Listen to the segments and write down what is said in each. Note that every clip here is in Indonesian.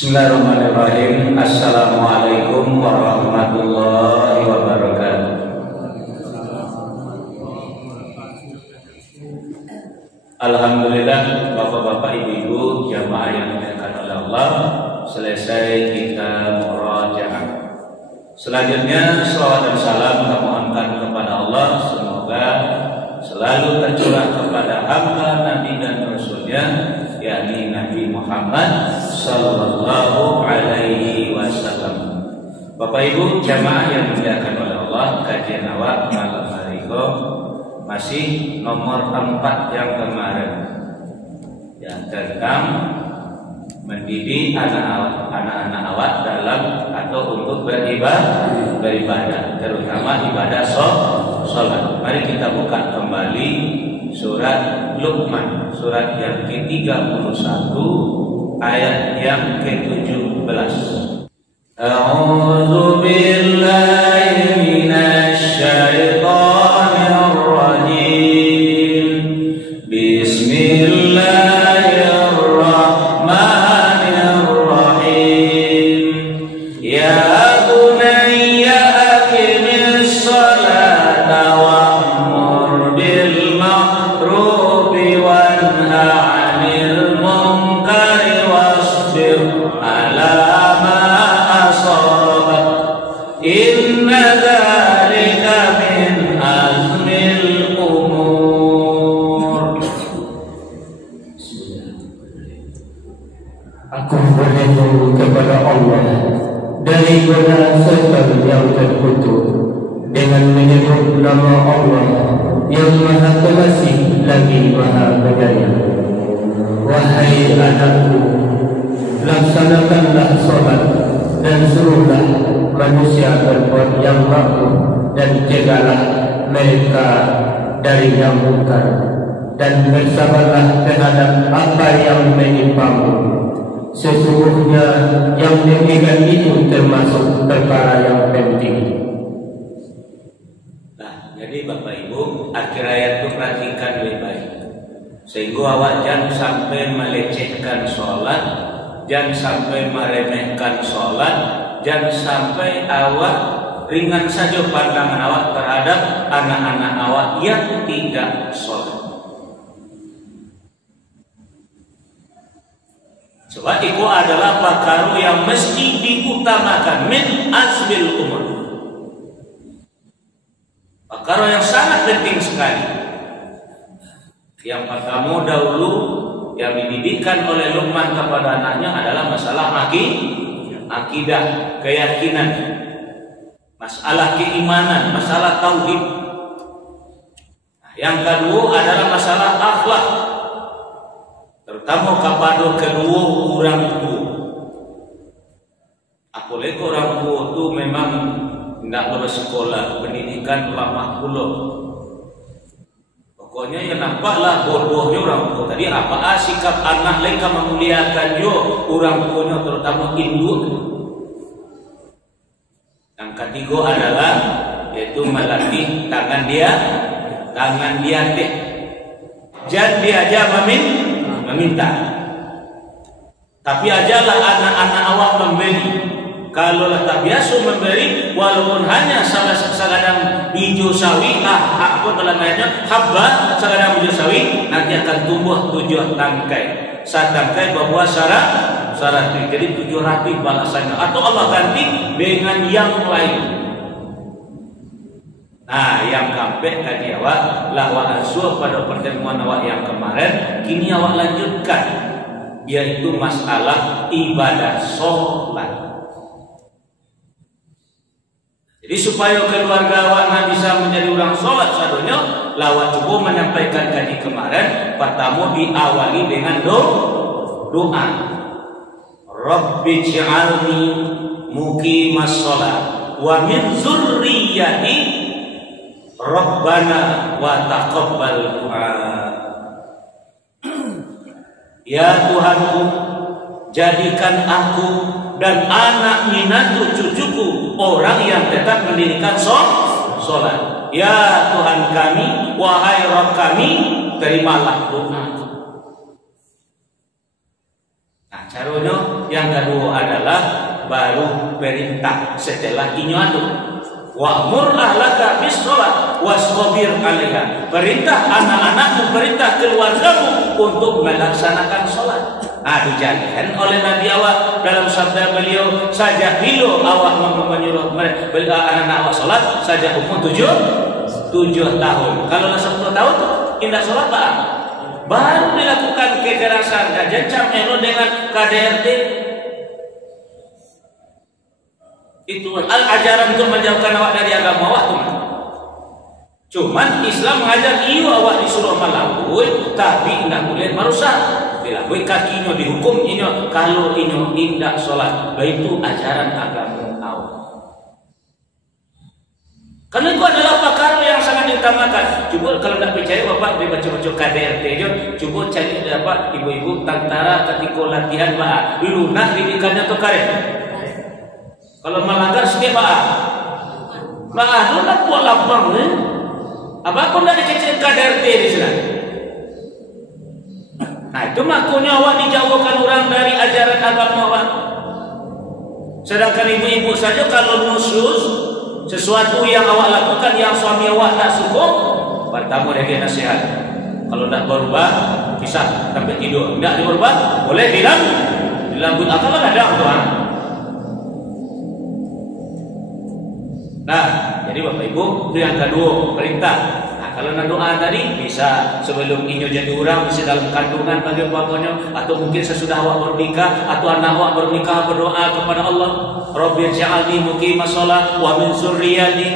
Bismillahirrahmanirrahim. Assalamualaikum warahmatullahi wabarakatuh. Alhamdulillah, bapak-bapak, ibu-ibu, jamaah yang dimuliakan oleh Allah, selesai kita murajaah. Selanjutnya salawat dan salam kita mohonkan kepada Allah, semoga selalu tercurah kepada hamba Nabi dan Rasulnya, yakni Nabi Muhammad sallallahu alaihi wasallam. Bapak Ibu jamaah yang dimuliakan oleh Allah, kajian awal malam hari ini masih nomor 4 yang kemarin, yang tentang mendidik anak-anak awak dalam atau untuk beribadah, terutama ibadah sholat. Mari kita buka kembali surat Luqman, surat yang ke-31 ayat yang ke-17. A'udzu billahi minasy syaithanir rajim. Bismillahirrahmanirrahim. Ya bunayya aqimis sholata wa'mur bil ma'ruf wanha 'anil munkari wasbir 'ala ma asabak. Inna dzalika min azmil umur. Aku berlindung kepada Allah dari bala setan yang terkutuk dengan menyebut nama Allah yang Maha Pengasih lagi Maha Berdaya. Wahai anakku, laksanakanlah sholat dan suruhlah manusia berbuat yang makruh dan cegahlah mereka dari yang mungkar, dan bersabarlah terhadap apa yang menimpamu. Sesungguhnya yang demikian itu termasuk perkara yang penting. Nah, jadi Bapak Ibu, akhir ayat itu perhatikan lebih baik, sehingga awak jangan sampai melecehkan sholat, jangan sampai meremehkan sholat, jangan sampai awak ringan saja pandangan awak terhadap anak-anak awak yang tidak sholat. Sebab itu adalah perkara yang mesti diutamakan, min azmil umur, perkara yang sangat penting sekali. Yang pertama dahulu yang dididikkan oleh Luqman kepada anaknya adalah masalah akidah, keyakinan, masalah keimanan, masalah tauhid. Yang kedua adalah masalah akhlak, terutama kepada kedua orang tua. Apalagi orang tua itu memang tidak bersekolah, pendidikan lemah pula. Pokoknya yang nampaklah bodohnya orang tua tadi. Apa sikap anak mereka memuliakan yo orang tuanya, terutama induk. Yang ketiga adalah yaitu melatih tangan dia teh. Jangan diajar meminta, tapi ajalah anak-anak awak memberi. Kalau tak biasa memberi, walaupun hanya sagadang hijau sawi, apa dalam ayatnya habba sagadang hijau sawi, nanti akan tumbuh 7 tangkai. 1 tangkai berbuah syarat. Jadi 700 balasannya, atau Allah ganti dengan yang lain. Nah, yang kampek tadi awak lawa ansur pada pertemuan awak yang kemarin, kini awak lanjutkan, yaitu masalah ibadah sholat. Jadi supaya keluarga awak bisa menjadi orang sholat sadonya, lawa coba menyampaikan tadi kemarin. Pertama diawali dengan doa. Rabbi ij'alni muqimas sholat wa min dzurriyyati Rabbana wa taqabbal du'a. Ya Tuhanku, jadikan aku dan anak minatu cucuku orang yang tetap mendirikan sholat. Ya Tuhan kami, wahai Rabb kami, terimalah doa. Nah, caranya Yang kedua adalah baru perintah setelah inyo adu. Wa'mur ahlaka bis shalah wastabir 'alaiha. Perintah anak-anakmu, perintah keluargamu untuk melaksanakan salat. Dijadikan oleh Nabi awak dalam sabda beliau, saja bila awak menyuruh anak-anak awak salat saja umur 7 tahun. Kalau 10 tahun tidak salat baru dilakukan kekerasan dan jancam dengan KDRT. Itu ajaran untuk menjauhkan awak dari agama awak tuh. Cuman Islam mengajar awak disuruh melakukan, tapi tidak boleh merusak. Dilakui kakinya dihukum inyo kalau inyo tidak sholat. Itu ajaran agama awak. Karena itu adalah perkara yang sangat diutamakan. Coba kalau tidak percaya bapak baca-baca KDRT aja, coba cari dapat ibu-ibu tentara ketika latihan lunak didikannya tuh karet. Kalau melanggar setiap lunak kuat lapang apa pun tidak dikecil KDRT di sana. Nah itu makanya awak dijauhkan orang dari ajaran agama awak. Sedangkan ibu-ibu saja kalau nusus sesuatu yang awak lakukan yang suami awak tak suka, pertama dia nasihat. Kalau tak berubah, pisah sampai tidur. Tidak berubah, boleh bilang dilambut akal ada tuan. Nah, jadi Bapak Ibu, itu yang kedua perintah. Nah, kalau nak doa tadi bisa sebelum inyo jadi orang, bisa dalam kandungan bagi bapaknya, atau mungkin sesudah awak bernikah atau anak awak bernikah berdoa kepada Allah, Rabbi ij'alni muqimas shalah wa min dzurriyyati.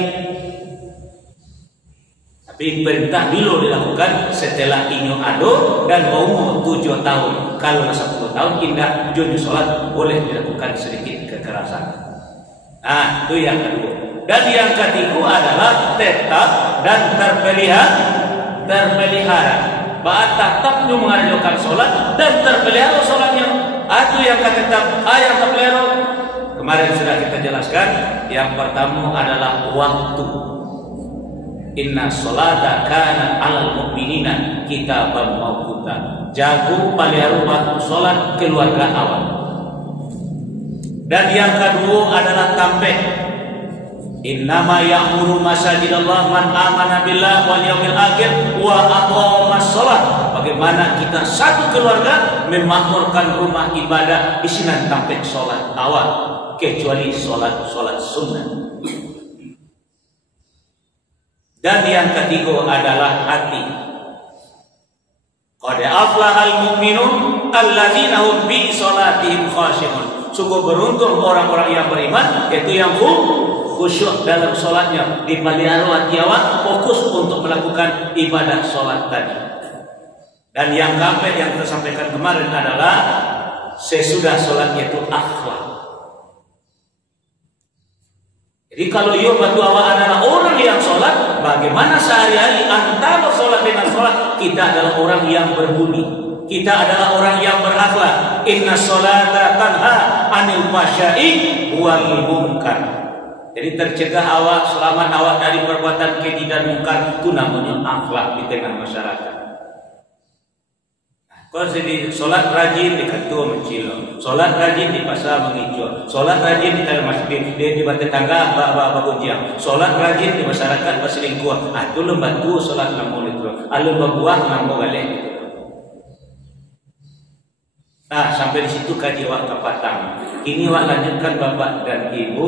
Tapi perintah dulu dilakukan setelah inyo ado dan umur 7 tahun. Kalau 10 tahun indah junju salat boleh dilakukan sedikit kekerasan. Nah, itu yang kedua. Dan yang ketiga adalah tetap dan terpelihara. Tetap mengajarkan sholat dan terpelihara sholatnya. Itu yang tetap, yang terpelihara. Kemarin sudah kita jelaskan. Yang pertama adalah waktu. Inna sholata kana 'alal mu'minina kitaban mawquta. Jago pelihara waktu sholat keluarga awal. Dan yang kedua adalah tampil. Innama ya'muru masajidallah man amana billah wal yaumil akhir wa aqamas shalah. Bagaimana kita satu keluarga memakmurkan rumah ibadah isinan tampil salat awal kecuali salat sunnah. Dan yang ketiga adalah hati. Qad aflahal mu'minun alladzina hum bi salatihim khashi'un. Sungguh beruntung orang-orang yang beriman, yaitu yang khusyuk dalam sholatnya, dipelihara hati awak, fokus untuk melakukan ibadah sholat tadi. Dan yang keempat yang kita sampaikan kemarin adalah sesudah sholat yaitu akhlak. Jadi kalau batu awak adalah orang yang sholat, bagaimana sehari-hari antara sholat dengan sholat kita adalah orang yang berbudi. Kita adalah orang yang berakhlak. Inna sholata tanha anil fahsya'i wal munkar. Jadi tercegah awak, selamat awak dari perbuatan keji dan munkar. Itu namanya akhlak di tengah masyarakat. Kalau jadi solat rajin di ketua mencilo, solat rajin di pasar menghijau, solat rajin di dalam masjid, di batu tangga bagunjiang, solat rajin di masyarakat berselingkuh. Itu lembantu solat namun itu, alun berbuah namun galek. Nah, sampai di situ kaji wak kepatang. Ini wak lanjutkan bapak dan ibu.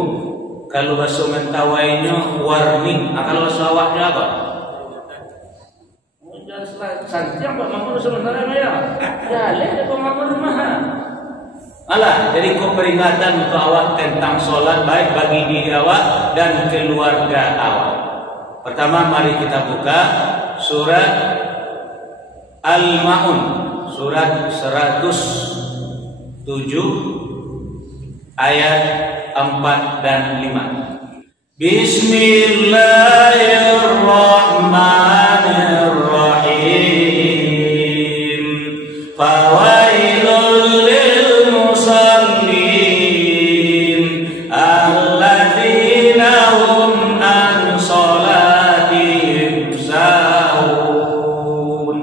Kalau bahasa mentawainya warning. Kalau bahasa awaknya apa? Santiang Pak Mamur sementara ya. Ya, lihat Pak Mamur rumah. Alah, jadi kau peringatan untuk awak tentang solat baik bagi diri awak dan keluarga awak. Pertama, mari kita buka surat Al-Ma'un. Surat 107 ayat 4 dan 5. Bismillahirrahmanirrahim. Fawailul lil musallin alladzina hum an salatihim sahun.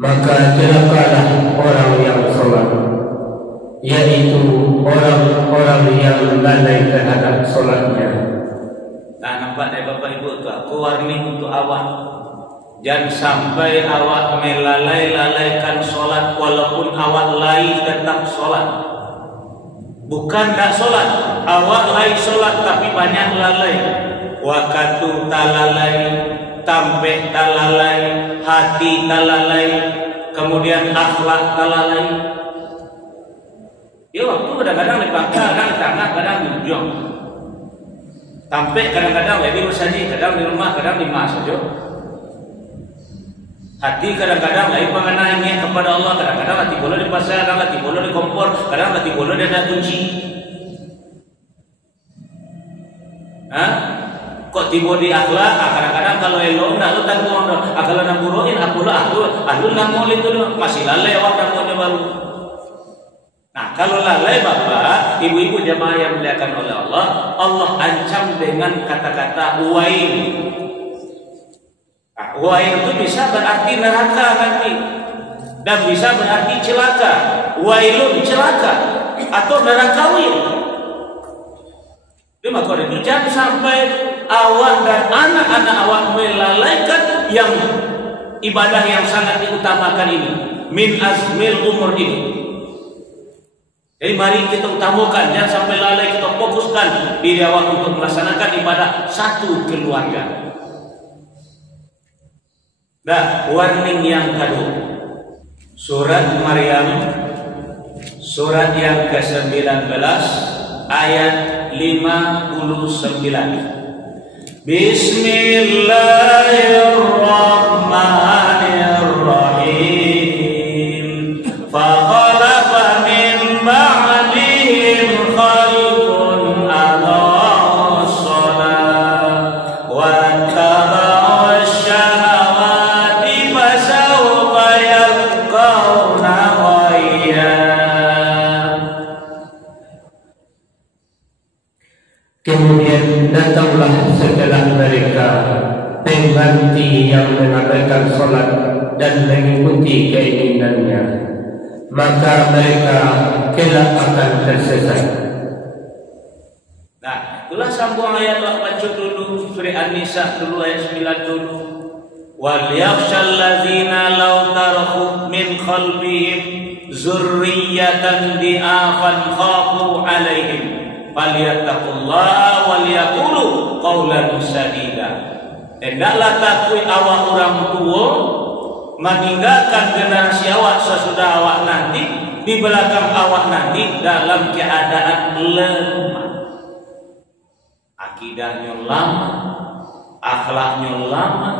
Maka celakalah orang yang lalai terhadap solatnya. Nah, nampak dari Bapak Ibu tu, aku warning untuk awak. Jangan sampai awak melalai-lalaikan solat walaupun awak lalai tetap solat. Bukan tak solat, awak lalai solat tapi banyak lalai. Waktu tak lalai, tampek tak lalai, hati tak lalai, kemudian akhlak tak lalai. Ya waktu kadang-kadang lepas kadang tangan, kadang di ujung. Tampek kadang-kadang lebih bersaji, kadang di rumah, kadang di mas saja. Hati kadang-kadang lagi mengenainya kepada Allah, kadang-kadang hati bola di pasar, kadang hati bola di kompor, kadang hati bola di ada kunci. Kok tiba di akhlak? Kadang-kadang kalau elok nak lu tanggung dah. Kalau nak buruin aku nak mau itu masih lalai awak tangguhnya baru. Nah, kalau lalai Bapak, ibu-ibu jemaah yang dimuliakan oleh Allah, Allah ancam dengan kata-kata wail. Nah, wail itu bisa berarti neraka nanti, dan bisa berarti celaka. Wailun celaka atau nerakawi. Jadi maka itu jangan sampai awak dan anak-anak awak melalaikan yang ibadah yang sangat diutamakan ini, min azmil umur ini. Jadi mari kita utamakan, jangan sampai lalai, kita fokuskan diri awak untuk melaksanakan ibadah satu keluarga. Nah, warning yang kedua, surat Maryam, surat yang ke-19 ayat 59. Bismillahirrahmanirrahim. Fakhalafa min ba'dihim khalfun adha'us shalah wattaba'u syahawati fasawfa yalqawna ghayya. Kemudian datanglah setelah mereka pengganti yang mengabaikan solat dan mengikuti keinginannya, maka mereka kelak akan tersesat. Nah, itulah sambung ayat Allah baca dulu, surah An-Nisa dulu ayat 9 dulu. Wal yakhshal ladzina law taraku min khalfihim zurriyatan di'afan khafu 'alaihim falyattaqullaha wal yaqulu qawlan sadida. Hendaklah takui awak orang tua meninggalkan generasi awak sesudah awak nanti, di belakang awak nanti dalam keadaan lemah. Akidahnya lama, akhlaknya lama,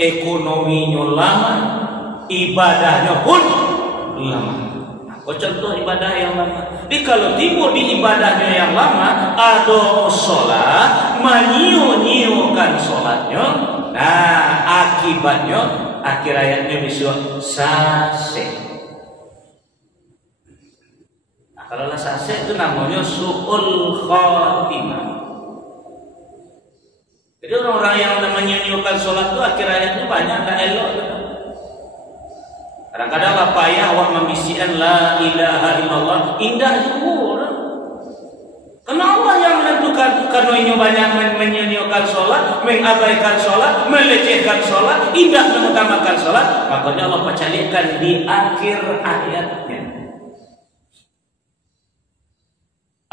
ekonominya lama, ibadahnya pun lama. Contoh ibadah yang lama. Jadi kalau timbul di ibadahnya yang lama, ada sholat, menyiu-nyiukan sholatnya, nah akibatnya akhir ayatnya bisa sase. Nah, kalau sase itu namanya su'ul khatimah. Jadi orang-orang yang menyiu-nyiukan sholat itu akhir ayatnya banyak tak elok. Kadang-kadang lah payah awak membisikkan la ilaha illallah, indah juga. Karena Allah yang menentukan. Karena ini banyak menyanyikan sholat, mengabaikan sholat, melecehkan sholat, tidak mengutamakan sholat, makanya Allah percalikan di akhir ayatnya.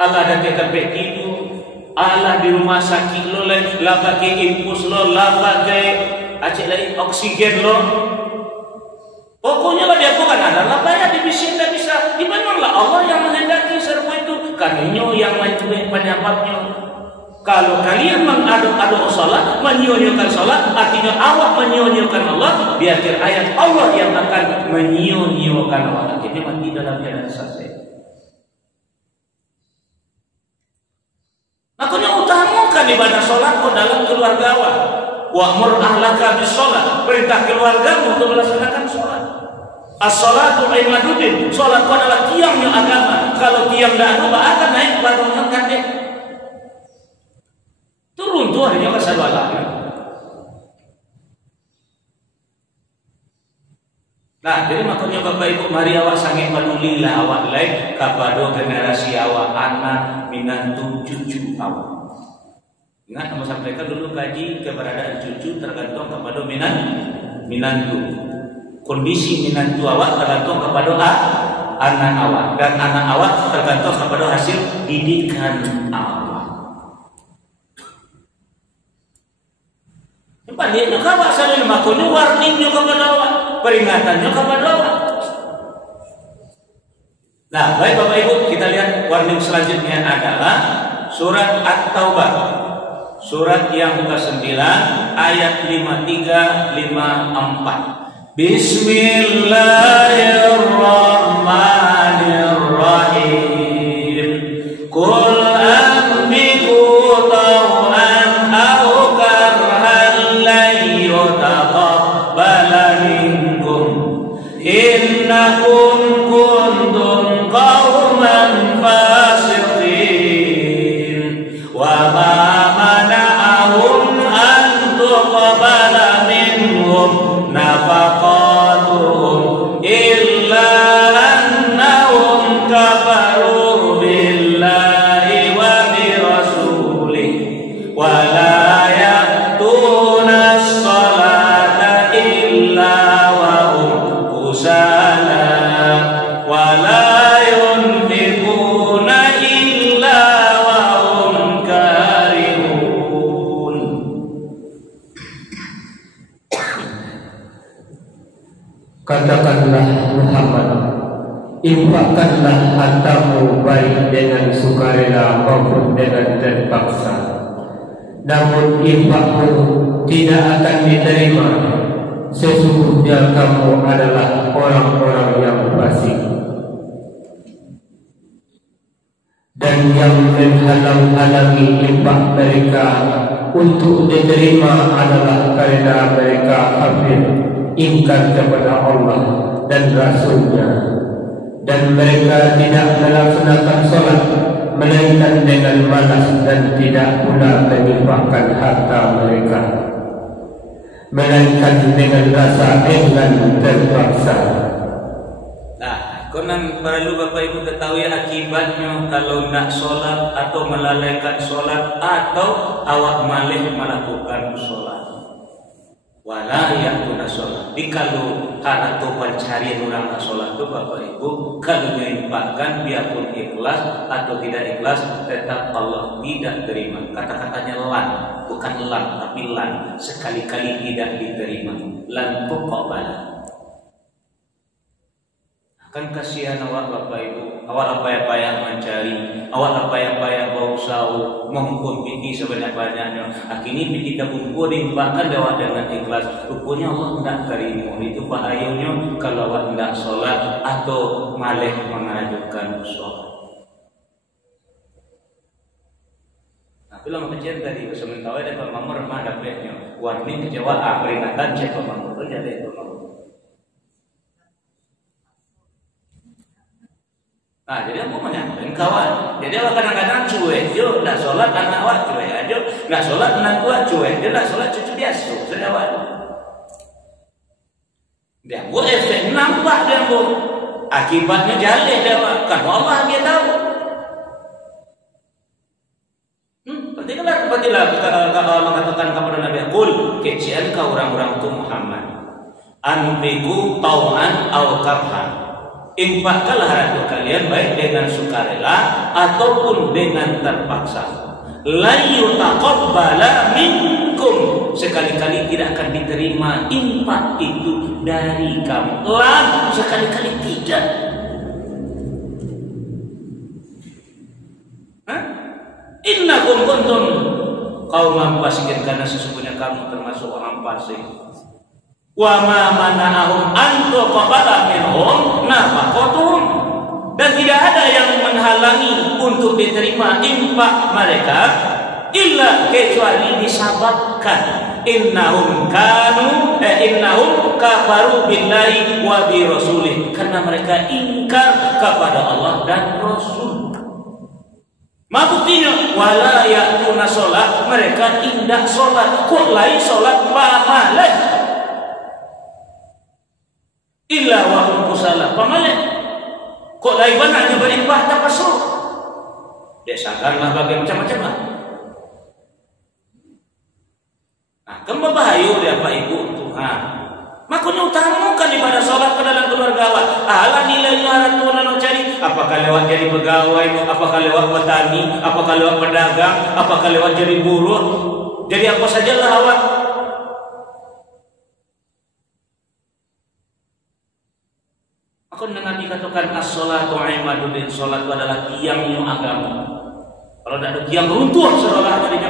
Allah ada tempat tidur, Allah di rumah sakit lo, lah pakai infus lo, lah pakai acik lagi oksigen lo. Pokoknya lah dia bukan adalah payah dibisik tak bisa. Di manalah Allah yang menghendaki semua itu. Kaninyo yang penyebabnya. Kalau kalian mengadu-adu sholat, menyiu-nyiukan sholat, artinya awak menyiu-nyiukan Allah. Di akhir ayat Allah yang akan menyiu-nyiukan Allah. Akhirnya mati dalam keadaan sase. Makanya utamakan ibadah sholat kau dalam keluarga awak. Wa'mur ahlaka bis sholat, perintah keluargamu untuk melaksanakan sholat. As-sholatu imaduddin, sholat itu adalah tiangnya agama. Kalau tiang dah ada, akan naik bangunan kandek. Turun tuh hanya kesalahan. Nah, jadi makanya Bapak Ibu, mari awak sangat pedulilah awak lain kepada generasi awak anak, minantu cucu awak. Ingat sama sampaikan dulu kaji keberadaan cucu tergantung kepada minantu. Kondisi minantu awak tergantung kepada anak awak, dan anak awak tergantung kepada hasil didikan awak. Pandiannya kawan salin makunya, warningnya kepada awak, peringatannya kepada awak. Nah, baik Bapak Ibu, kita lihat warning selanjutnya adalah surat At-Taubah, surat yang ke-9 ayat 53-54. Bismillahirrahmanirrahim. Qul anfiqu taw'an aw karhan lan yutaqabbala minkum innakum kuntum qauman fasiqin wa ma mana'ahum an tuqbala minhum nafaqatuhum illa annahum kafaru billahi wa birasulihi wa la ya'tuna as-salata illa wa hum kusala wa la yunfiquna illa wa hum karihun. Katakanlah Muhammad, infakkanlah hartamu baik dengan sukarela maupun dengan terpaksa. Namun infakmu tidak akan diterima. Sesungguhnya kamu adalah orang-orang yang fasik. Dan yang menghalang-halangi infak mereka untuk diterima adalah karena mereka kafir, ingkar kepada Allah dan Rasul-Nya, dan mereka tidak melaksanakan sholat melainkan dengan malas dan tidak pula menginfakkan harta mereka melainkan dengan rasa enggan terpaksa. Nah, konon perlu Bapak Ibu ketahui akibatnya kalau nak sholat atau melalaikan sholat atau awak malih melakukan sholat. Wala yakuna sholat. Di kalau hal atau pencarian orang nak sholat itu Bapak Ibu, kalau menginfakkan biarpun ikhlas atau tidak ikhlas, tetap Allah tidak terima. Kata-katanya lan, bukan lan tapi lan, sekali-kali tidak diterima. Lan tuqbala. Kan kasihan awak Bapak Ibu, awak apa-apa mencari, awak apa-apa berusaha mengumpul fikih sebanyak-banyaknya. Akhirnya kita kumpul diimpakkan awak dengan ikhlas. Rupanya Allah tidak terima. Itu bahayanya kalau awak tidak sholat atau malah mengajukan sholat. Tapi lama kecil tadi sementara ada pemamur mah dapatnya warning kecewa peringatan cek pemamur jadi pemamur. Nah, jadi aku menyampaikan kawan. Jadi awak kadang-kadang cuek, yo nak sholat anak awak cuek aja, nak sholat anak tua cuek, dia nak sholat cucu biasa, sudah awak. Dia buat efek nampak dia buat akibatnya jaleh dia kan Allah dia tahu. Sepertilah mengatakan kepada Nabi Qul kecian kau orang-orang itu Muhammad anfiqu tau'an aw karhan. Infakkanlah harta kalian baik dengan sukarela ataupun dengan terpaksa. La yutaqabbala minkum, sekali-kali tidak akan diterima infak itu dari kamu. La sekali-kali tidak. Innakum kuntum qauman fasiqin, karena sesungguhnya kamu termasuk orang fasik. Wa ma mana'ahum an tuqbala minhum nafaqatuhum, dan tidak ada yang menghalangi untuk diterima infak mereka illa kecuali disababkan innahum kafaru billahi wa bi rasulih, karena mereka ingkar kepada Allah dan Rasul. Buktinya wala ya'tuna sholat, mereka tidak sholat. Kok lain sholat pamalah illa wa hum kusala, pamalah kok lain hanya beribadah tak pasuk. Dia sadarlah bagai macam-macam lah. Nah, kemana bahaya dia Pak Ibu Tuhan. Makanya utamakan ibadah sholat ke dalam keluarga awak. Ala nilai harat Tuhan cari. Apakah lewat jadi pegawai, apakah lewat petani, apakah lewat pedagang, apakah lewat jadi buruh. Jadi apa sajalah awak. Aku dengan dikatakan as-sholatu imaduddin, sholat itu adalah tiangnya agama. Kalau tidak ada tiang runtuh seolah tadinya.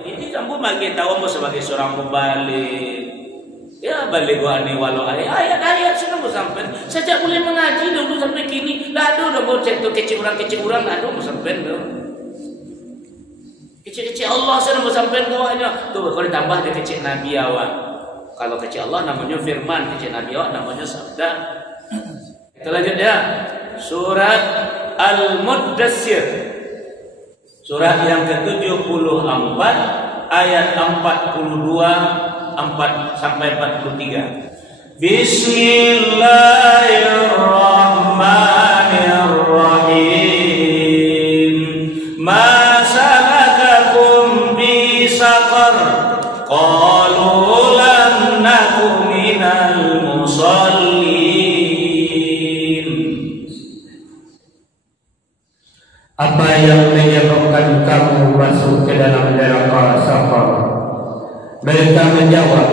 Ini kamu bagi tahu sebagai seorang mubalik. Ya balik gua ane walau ayat-ayat sudah mau sampai. Sejak mulai mengaji dulu sampai kini, lado udah mau cek tuh kecil orang lado mau sampai tuh. Kecil Allah sudah mau sampai gawanya. Tuh kalau ditambah dia kecil Nabi awak. Kalau kecil Allah namanya firman, kecil Nabi Allah namanya sabda. Selanjutnya surat Al-Muddatsir, surat yang ke-74 ayat 42 sampai 43. Bismillahirrahmanirrahim. Ma salakakum fi saqar? Qalu naku minal musallin. Apa yang menyebabkan kamu masuk ke dalam neraka saqar? Mereka menjawab,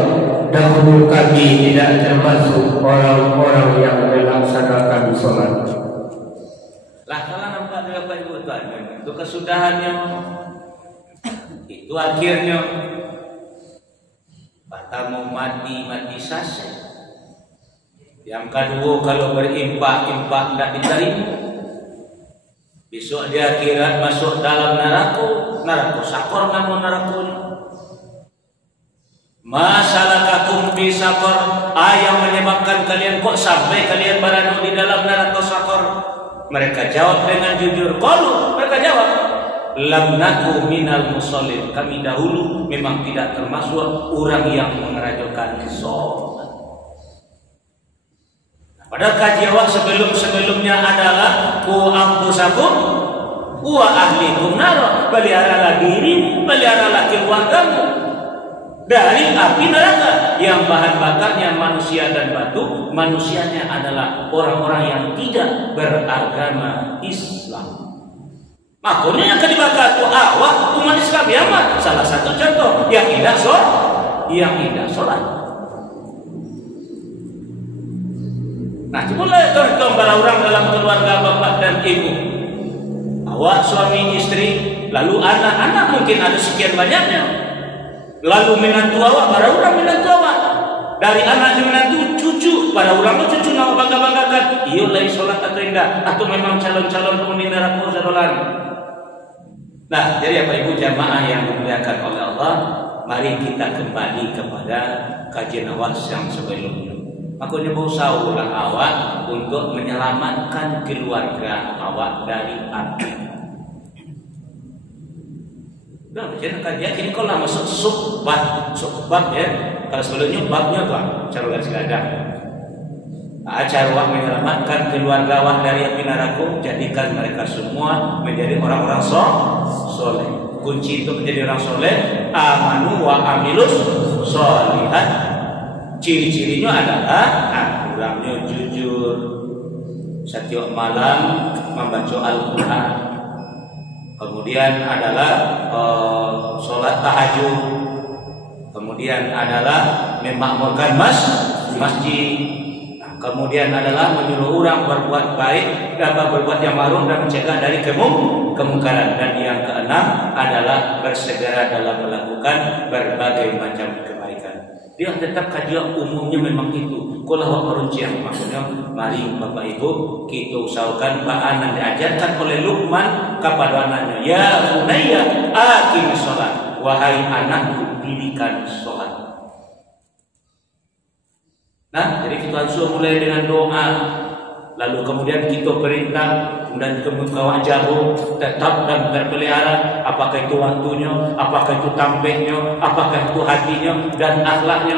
dahulu kami tidak termasuk orang-orang yang melaksanakan sholat. Lah kalau nampak dia Bapak Ibu Tuhan, itu kesudahannya, itu akhirnya. Pertama mati saja. Yang kedua kalau berimpak tidak diterima. Besok di akhirat masuk dalam neraka sakor namun nerakunya. Masalakakum fi sakor, yang menyebabkan kalian kok sampai kalian berada di dalam neraka sakor? Mereka jawab dengan jujur. Qalu, mereka jawab, lam naku minal musallin, kami dahulu memang tidak termasuk orang yang mengerjakan sholat. Padahal kaji awak sebelumnya adalah ku ampusakum wa ahlikum nar, peliharalah dirimu, peliharalah keluargamu dari api neraka yang bahan bakarnya manusia dan batu. Manusianya adalah orang-orang yang tidak beragama Islam. Makanya yang dibakar itu awak umat Islam ya mah. Salah satu contoh yang tidak sholat. Nah, cobalah contoh para orang dalam keluarga bapak dan ibu. Awak suami istri, lalu anak-anak mungkin ada sekian banyaknya. Lalu menantu awak, para orang menantu awak. Dari anak menantu cucu, para orang cucu nak bangga-banggakan. Iyo lagi sholat atau tidak, atau memang calon-calon penghuni neraka sadolan. Nah, jadi Bapak Ibu jamaah yang dimuliakan oleh Allah, mari kita kembali kepada kajian awal yang sebelumnya. Makanya berusahalah awak untuk menyelamatkan keluarga awak dari api. Nah, jadi kajian ini kalau masuk subbab ya. Kalau sebelumnya babnya tuh cara siladah. Cara awak menyelamatkan keluarga awak dari api neraka, jadikan mereka semua menjadi orang-orang soleh. Kunci untuk menjadi orang soleh, amanu wa amilus sholihat. Ciri-cirinya adalah orangnya jujur, setiap malam membaca Al-Quran. Kemudian adalah sholat tahajud. Kemudian adalah memakmurkan masjid. Kemudian adalah menyuruh orang berbuat baik, dapat berbuat yang ma'ruf dan mencegah dari kemungkaran. Dan yang keenam adalah bersegera dalam melakukan berbagai macam kebaikan. Dia tetap kajian umumnya memang itu. Kalau awak peruncian, maksudnya mari Bapak Ibu kita usahakan bagaimana diajarkan oleh Luqman kepada anaknya. Ya bunayya aqimis shalah, wahai anakku dirikan sholat. Nah, jadi kita harus mulai dengan doa. Lalu kemudian kita perintah dan kemudian jauh tetap dan terpelihara. Apakah itu waktunya, apakah itu tampilnya, apakah itu hatinya dan akhlaknya.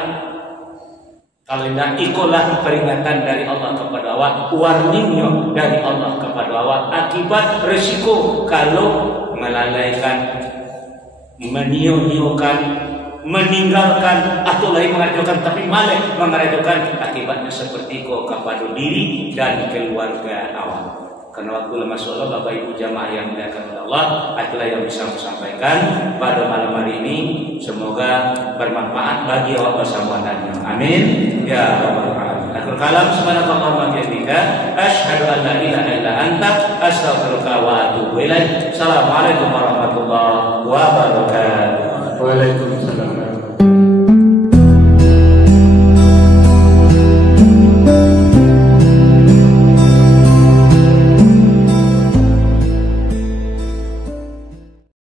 Kalau tidak, ikulah peringatan dari Allah kepada awak, warningnya dari Allah kepada awak, akibat resiko kalau melalaikan, menio-niokan, meninggalkan atau lain mengajukan, tapi malah mengajukan, akibatnya seperti kau kepada diri dan keluarga awak. Karena waktu masuk Allah, Bapak Ibu jamaah yang dimuliakan oleh Allah, itulah yang bisa saya sampaikan pada malam hari ini. Semoga bermanfaat bagi awak bersama-sama. Amin ya rabbal alamin. Akhir kalam, subhanakallahumma wa bihamdika, asyhadu an la ilaha illa anta, astaghfiruka wa atubu ilaik. Assalamualaikum warahmatullahi wabarakatuh. Waalaikumsalam.